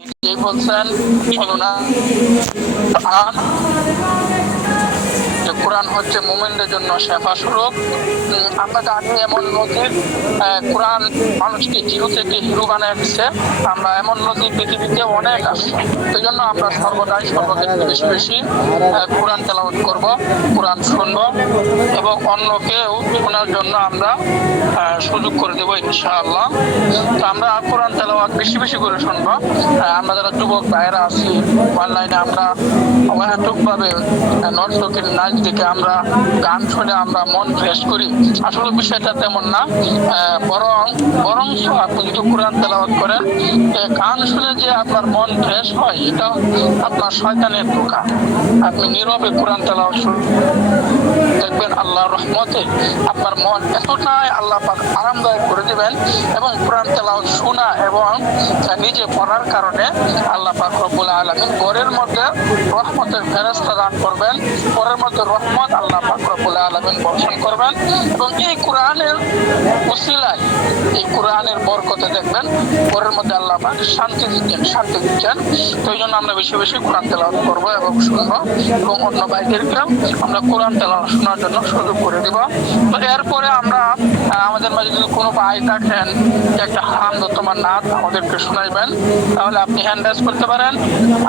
যে বলছেন শোনো না, যে কোরআন হচ্ছে মুমিনদের জন্য শেফা স্বরূপ। আমরা জানি এমন নদীর কোরআন মানুষকে জিরো থেকে হিরো বানায় দিচ্ছে। আমরা এমন নদী পৃথিবীতে অনেক আছে, সেই জন্য আমরা সর্বদাই সর্বক্ষেত্রে বেশি বেশি কোরআন তেলাওয়াত করব, কোরআন শুনবো এবং অন্যকেও শোনার জন্য আমরা সুযোগ করে দেবো ইনশাআল্লাহ। তো আমরা কোরআন তেলাওয়াত বেশি বেশি করে শুনবো। আমরা যারা যুবক ভাইয়েরা আছি অনলাইনে, আমরা অহেতুকভাবে নর্তকীর নাচ দেখে আমরা গান শুনে আমরা মন ফ্রেশ করি। আসলে বিষয়টা তেমন না, বরং আপনি যদি কোরআন তেলাওয়াত করেন, গান শুনে যে আপনার মন ফ্রেশ হয় এটা আপনার শয়তানের ধোঁকা। আপনি নীরবে কোরআন তেলাওয়াত শুনুন, দেখবেন আল্লাহর রহমতে আপনার মন এতটাই আল্লাহ পাক আরামদায়ক করে দিবেন। এবং কোরআন তেলাওয়াত শোনা এবং নিজে পড়ার কারণে আল্লাহ পাক রব্বুল আলামিন ঘরের মধ্যে রহমতের ফেরেশতা দান করবেন, ঘরের মধ্যে রহমত আল্লাহ পাক রব্বুল আলামিন বর্ষণ করবেন। এবং এই কোরআনের উসিলায়, এই কোরআনের বরকতে দেখবেন ঘরের মধ্যে আল্লাহ পাক শান্তি দিচ্ছেন। তো এই জন্য আমরা বেশি বেশি কোরআন তেলাওয়াত করবো এবং শুনবো, এবং অন্য ভাইদেরকেও আমরা কোরআন তেলাওয়াত শোনার জন্য সুযোগ করে দিব। তো এরপরে আমরা আমাদের মাঝে যদি কোনো ভাই থাকেন যে একটা হামদ তোমার নাত আমাদেরকে শোনাইবেন, তাহলে আপনি হ্যান্ড রাইজ করতে পারেন।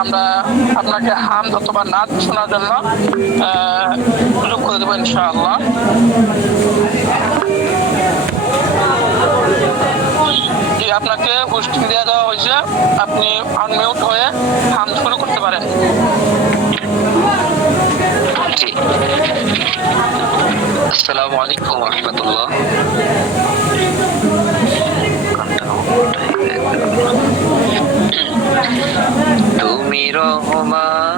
আমরা আপনাকে হামদ অথবা নাত শোনার জন্য সুযোগ করে দেবো ইনশাআল্লাহ। জি, আপনাকে হোস্টিং দিয়ে দেওয়া হয়েছে, আপনি আনমিউট হয়ে হামদ শুরু করতে পারেন। আসসালামু আলাইকুম ওয়া রাহমাতুল্লাহ। তুমি রহমান,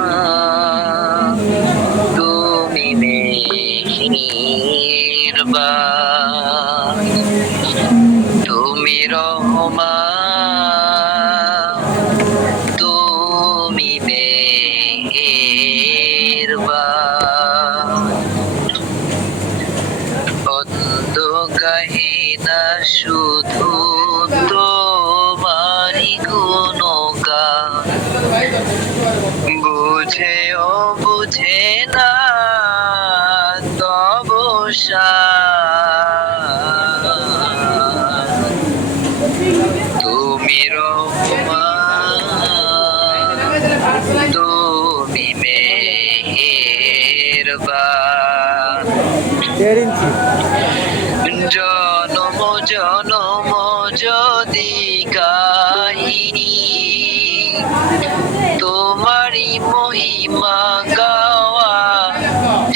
তুমি মেহেরবান, তুমি রহমান, তুমি মেহেরবান। অন্ধ কাহিনা শুধু তোমারি গুণগান, বুঝেও বুঝে না তব শান। তুমি রহমান, তুমি মেহেরবান। জনম জনম যদি গাহিনী তোমারি মহিমা, গাওয়া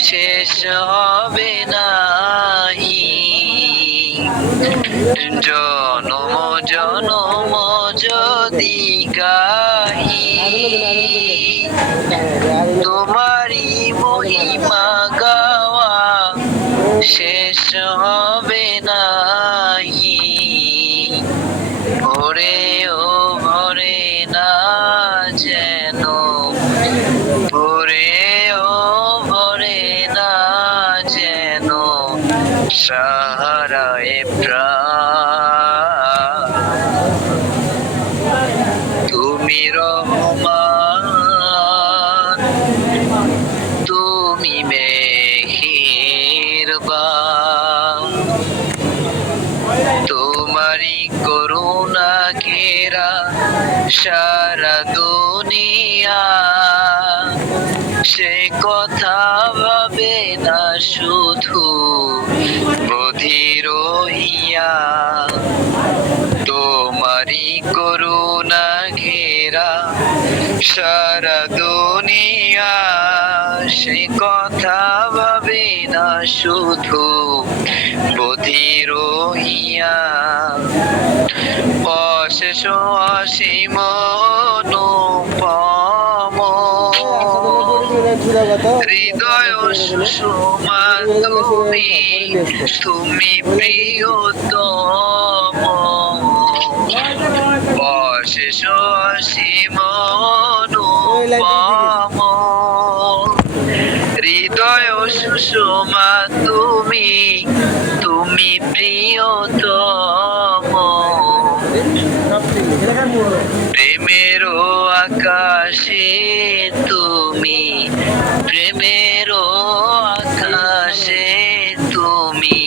শেষ হবে নাহি। জনম জনম যদি গাহি তোমারি মহিমা, গাওয়া শেষ হবে নাহি। ভরে ও ভরে না যেন, ভরে ও ভরে না যেন সাহারায় প্রাণ। তুমি রহমান, তুমি মেহেরবান। তোমারি করুণা ঘেরা সারা দুনিয়া, সে কথা ভাবে না শুধু বধির হইয়া। তোমারি করুণা ঘেরা সারা দুনিয়া, সে কথা ভাবে না শুধু বধির হইয়া। অশেষ অসীম অনুপম হৃদয় সুষমা তুমি, তুমি প্রিয়তম। অশেষ অসীম অনুপম হৃদয় সুষমা তুমি, তুমি প্রিয়তম। প্রেমেরও আকাশে তুমি, প্রেমেরও আকাশে তুমি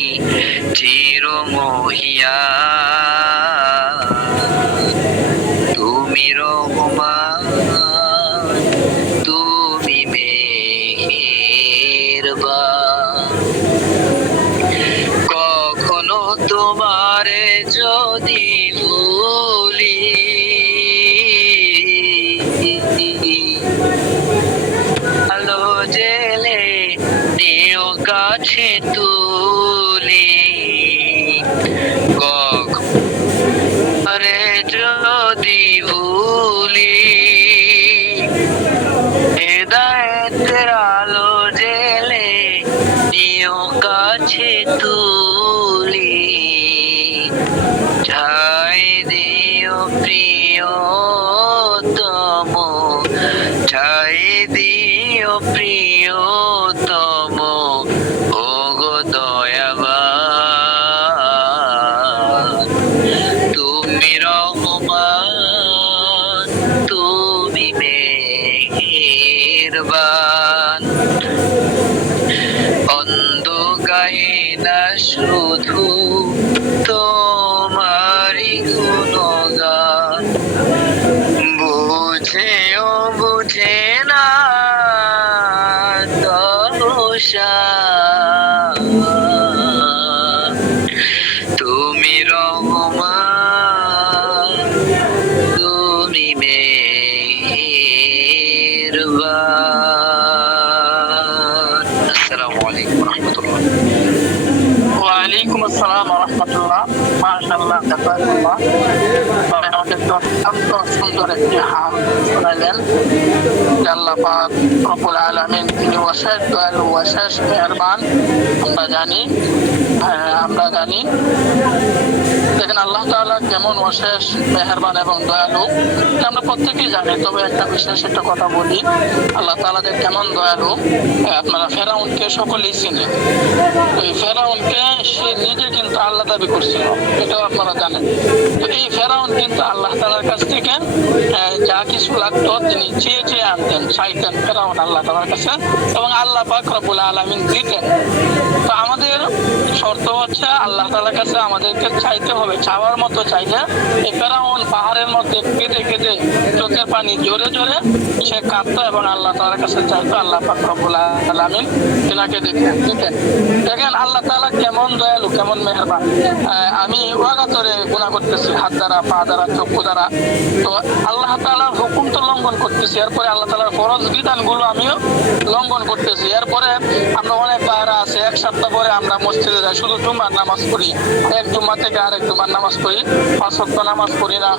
চিরমহিয়ান, তুমি রহমান, তুমি মেহেরবান। কখনো তোমারে যদি ভুলি, আলো জেলে নিও কাছে তুলি, কখনো যদি ভুলি, হৃদয়ের আলো জেলে নিও কাছে তুলি, ছাই দিও প্রিয়তম, ছাই দিও প্রিয়তম, ও গো দয়াবান, তুমি রহমান, তুমি মেহেরবান। অন্ধ গায়ে না শুধু তোমারি গুণগান, বুঝেও বুঝে না তবুসা, তুমি রহমান, তুমি মেহেরবান। আসসালামু আলাইকুম রহমতুল্লাহ। ওয়ালাইকুম আসসালাম ওয়া রাহমাতুল্লাহ। মাশাআল্লাহ, তাবারাকাল্লাহ। তবে আমাদেরকে অত্যন্ত সুন্দর একটি হাম শোনালেন যে আল্লাহ পাক রব্বুল আলামিন তিনি অশেষ দয়ালু, অশেষ মেহেরবান। আমরা জানি দেখেন আল্লাহ তাআলা কেমন অশেষ মেহেরবান এবং দয়ালু আমরা প্রত্যেকেই জানি। তবে একটা বিশেষ একটা কথা বলি, আল্লাহ তাআলা যে কেমন দয়ালু আপনারা ফেরাউনকে সকলেই চিনেন। এই ফেরাউনকে সে নিজে কিন্তু আল্লাহ দাবি করছিল, এটাও আপনারা জানেন। তো এই ফেরাউন কিন্তু আল্লাহ তাআলার কাছ থেকে যা কিছু লাগতো তিনি চেয়ে চেয়ে আনতেন, চাইতেন ফেরাউন আল্লাহ তাআলার কাছে, এবং আল্লাহ পাক রব্বুল আলামিন দিতেন। তো আমাদের শর্ত হচ্ছে আল্লাহ তাআলার কাছে আমাদেরকে চাইতে হবে, চাওয়ার মতো চাইলে। এই ফেরাউন পাহাড়ের মধ্যে কেঁদে কেঁদে চোখের পানি জোরে জোরে সে কাঁদতো এবং আল্লাহ তাআলার কাছে চাইতো। আল্লাহ পাক রব্বুল আলামিন তিনাকে দিতেন। দেখেন আল্লাহ তাআলা কেমন দয়ালু, কেমন মেহেরবান। আমি ওয়াগাতরে গুনাহ করতেছি, হাত দ্বারা, পা দ্বারা, চক্ষু দ্বারা। তো আল্লাহ তাআলার হুকুম তো লঙ্ঘন করতেছি, এরপরে আল্লাহ তাআলার ফরজ বিধানগুলো আমিও লঙ্ঘন করতেছি। এরপরে আমরা অনেক ভাইরা আছে, এক সপ্তাহ পরে আমরা মসজিদে যাই, শুধু জুমার নামাজ পড়ি, এক জুম্মা থেকে আরেক জুমার নামাজ পড়ি, 5 ওয়াক্ত নামাজ পড়ি না।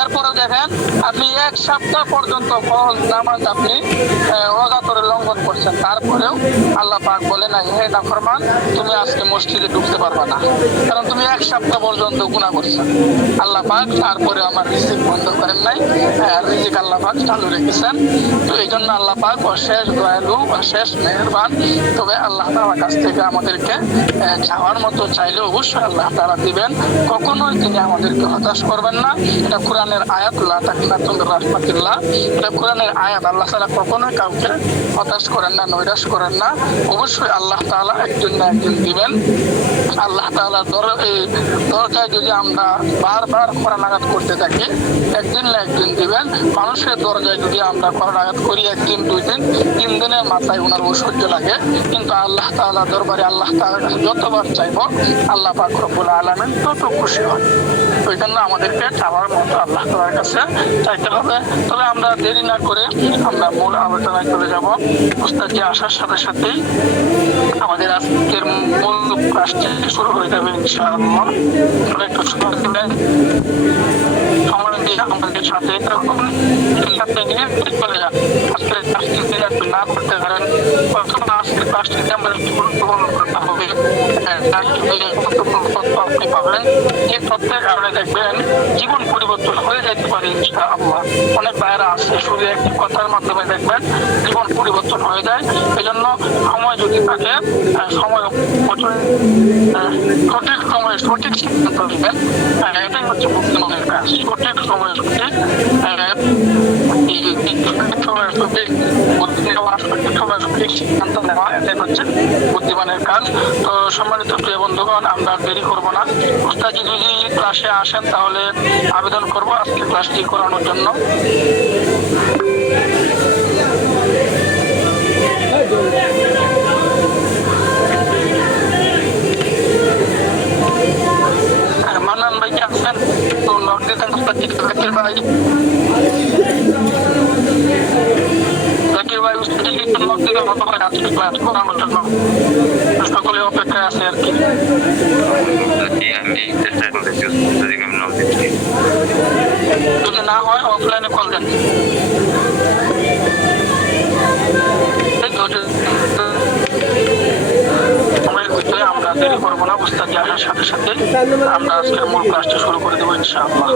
এরপরে দেখেন আপনি এক সপ্তাহ পর্যন্ত ফরজ নামাজ আপনি ওয়াগাতরে লঙ্ঘন করছেন, তারপরেও আল্লাহ পাক বলে নাই হে নাফরমান তুমি আজকে মসজিদে ঢুকতে পারবে না, কারণ তুমি এক সপ্তাহ পর্যন্ত গুনাহ করছো। আল্লাহ পাক তারপরে আমার রিজিক বন্ধ করেন নাই, রিজিক আল্লাহ পাক চালু রেখেছেন। তো এই জন্য আল্লাহ পাক অশেষ দয়ালু, অশেষ মেহেরবান। তবে আল্লাহ তাআলার কাছ থেকে আমাদেরকে চাওয়ার মতো চাইলে অবশ্যই আল্লাহ তাআলা দিবেন, কখনোই তিনি আমাদেরকে হতাশ করবেন না। এটা কোরআনের আয়াত, লা তাকনাতু মির রাহমাতিল্লাহ, এটা কোরআনের আয়াত। আল্লাহ তাআলা কখনোই কাউকে হতাশ করেন না, নৈরাশ করেন না। অবশ্যই আল্লাহ তাআলা একদিন না একদিন দিবেন। আল্লাহ তাআলা দরজায় যদি আমরা বারবার করানাঘাত করতে থাকি, একদিন না একদিন দিবেন। মানুষের দরজায় যদি আমরা করানাঘাত করি একদিন, 2 দিন, 3 দিনের মাথায় ওনার ঐশ্বর্য লাগে, কিন্তু আল্লাহ তাআলা দরবারে আল্লাহ তাআলার কাছে যতবার চাইব আল্লাহ পাক রব্বুল আলামিন তত খুশি হন। ওই জন্য আমাদেরকে চাওয়ার মতো আল্লাহ তাআলার কাছে চাইতে হবে। তবে আমরা দেরি না করে আমরা মূল আলোচনায় চলে যাব। উস্তাদজি আসার সাথে সাথেই আমাদের আজকের মূল ক্লাসটি শুরু হয়ে যাবে ইনশাআল্লাহ। একটু সময় দিবেন, সময় দিয়ে আমাদের সাথে চলে যান। আজকের ক্লাসটি যদি না করতে পারেন, প্রথমে আজকের ক্লাসটিতে আমরা একটু গুরুত্বপূর্ণ করতে হবে, গুরুত্বপূর্ণ তথ্য আপনি পাবেন। এই তথ্যের কারণে দেখবেন জীবন পরিবর্তন হয়ে যেতে পারে ইনশাআল্লাহ। অনেক ভাইয়েরা আছে শুধু একটি কথার মাধ্যমে দেখবেন জীবন পরিবর্তন হয়ে যায়। এজন্য সময় যদি থাকে, সময় সঠিক সময়ে সঠিক সিদ্ধান্ত নেবেন, এটাই হচ্ছে বুদ্ধিমানের কাজ। সঠিক সময়ে সঠিক সিদ্ধান্ত নেওয়া, এটাই হচ্ছে বুদ্ধিমানের কাজ। তো সম্মানিত প্রিয় বন্ধুগণ, আমরা দেরি করবো না। উস্তাদজি যদি ক্লাসে আসেন তাহলে আবেদন করবো আজকে ক্লাসটি করানোর জন্য। মান্নান ভাই কি আসছেন? তো লক দিতেন উস্তাদজি। জাকির ভাই, জাকির ভাই উস্তাদজি একটু লক দিতে হতো ভাই আজকে ক্লাস করানোর জন্য। সকলে অপেক্ষায় আছে আর কি। আমি চেষ্টা করেছি যদি আমি নাম দিচ্ছি। যদি না হয় অফলাইনে কল দেন। আমরা দেরি করবো না, উস্তাদজি আসার সাথে সাথে আমরা আজকের মূল ক্লাসটা শুরু করে দেবো ইনশাআল্লাহ।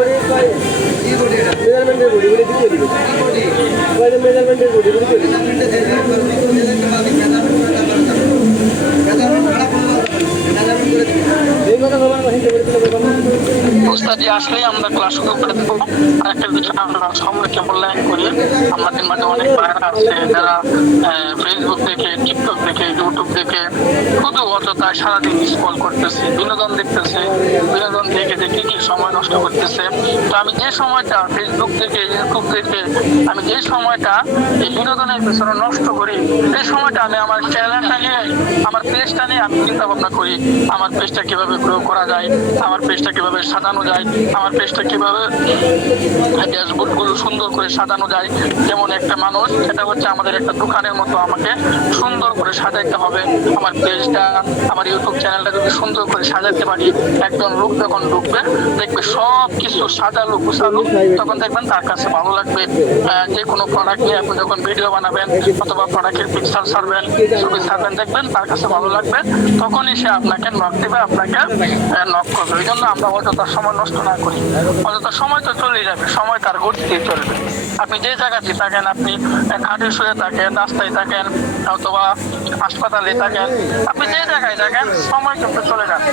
উস্তাদজি আসলেই আমরা ক্লাস শুরু করে দেবো। আরেকটা বিষয় আমরা সময়কে মূল্যায়ন করি। আমাদের মাঝে অনেক ভাইরা আছে যারা ফেসবুক থেকে, টিকটক থেকে, ইউটিউব থেকে শুধু অযথায় সারাদিন স্ক্রল করতেছে, বিনোদন দেখতেছে, বিনোদন দেখে দেখে কি সময় নষ্ট করতেছে। তো আমি যে সময়টা ফেসবুক থেকে, ইউটিউব থেকে আমি যে সময়টা এই বিনোদনের পিছনে নষ্ট করি, এই সময়টা আমি আমার চ্যানেলটা নিয়ে, আমার পেজটা নিয়ে আমি চিন্তা ভাবনা করি আমার পেজটা কিভাবে গ্রো করা যায়, আমার পেজটা কিভাবে সাজানো যায়, আমার পেজটা কিভাবে ড্যাশবোর্ড গুলো সুন্দর করে সাজানো যায়। যেমন একটা মানুষ, সেটা হচ্ছে আমাদের একটা দোকানের মতো, আমাকে সুন্দর করে সাজাইতে হবে। আমার পেজটা, আমার ইউটিউব চ্যানেলটা যদি সুন্দর করে সাজাতে পারি, একজন লোক যখন ঢুকবে দেখবে সব কিছু সাজালো গুছালো, তখন দেখবেন তার কাছে ভালো লাগবে। যে কোনো প্রোডাক্ট নিয়ে আপনি যখন ভিডিও বানাবেন অথবা প্রোডাক্টের পিকচার ছাড়বেন, ছবি ছাড়বেন, দেখবেন তার কাছে ভালো লাগবে, তখনই সে আপনাকে নক দেবে, আপনাকে নক করবে। এই জন্য আমরা অযথা সময় নষ্ট না করি। অযথা সময় তো চলেই যাবে, সময় তার গতিতে চলবে। আপনি যে জায়গাতে থাকেন, আপনি খাটে শুয়ে থাকেন, রাস্তায় থাকেন অথবা হাসপাতালে থাকেন, আপনি যে জায়গায় থাকেন, সময় কিন্তু চলে যাবে।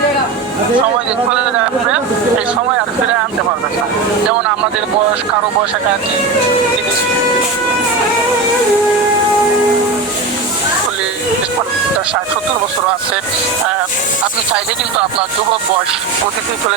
সময় যে চলে যাবে, এই সময় আর ফিরে আনতে পারবেন না। যেমন আমাদের বয়স, কারো বয়স এখানে 60-70 বছর আছে, আপনি চাইলে কিন্তু আপনার যুবক বয়স অতীতে চলে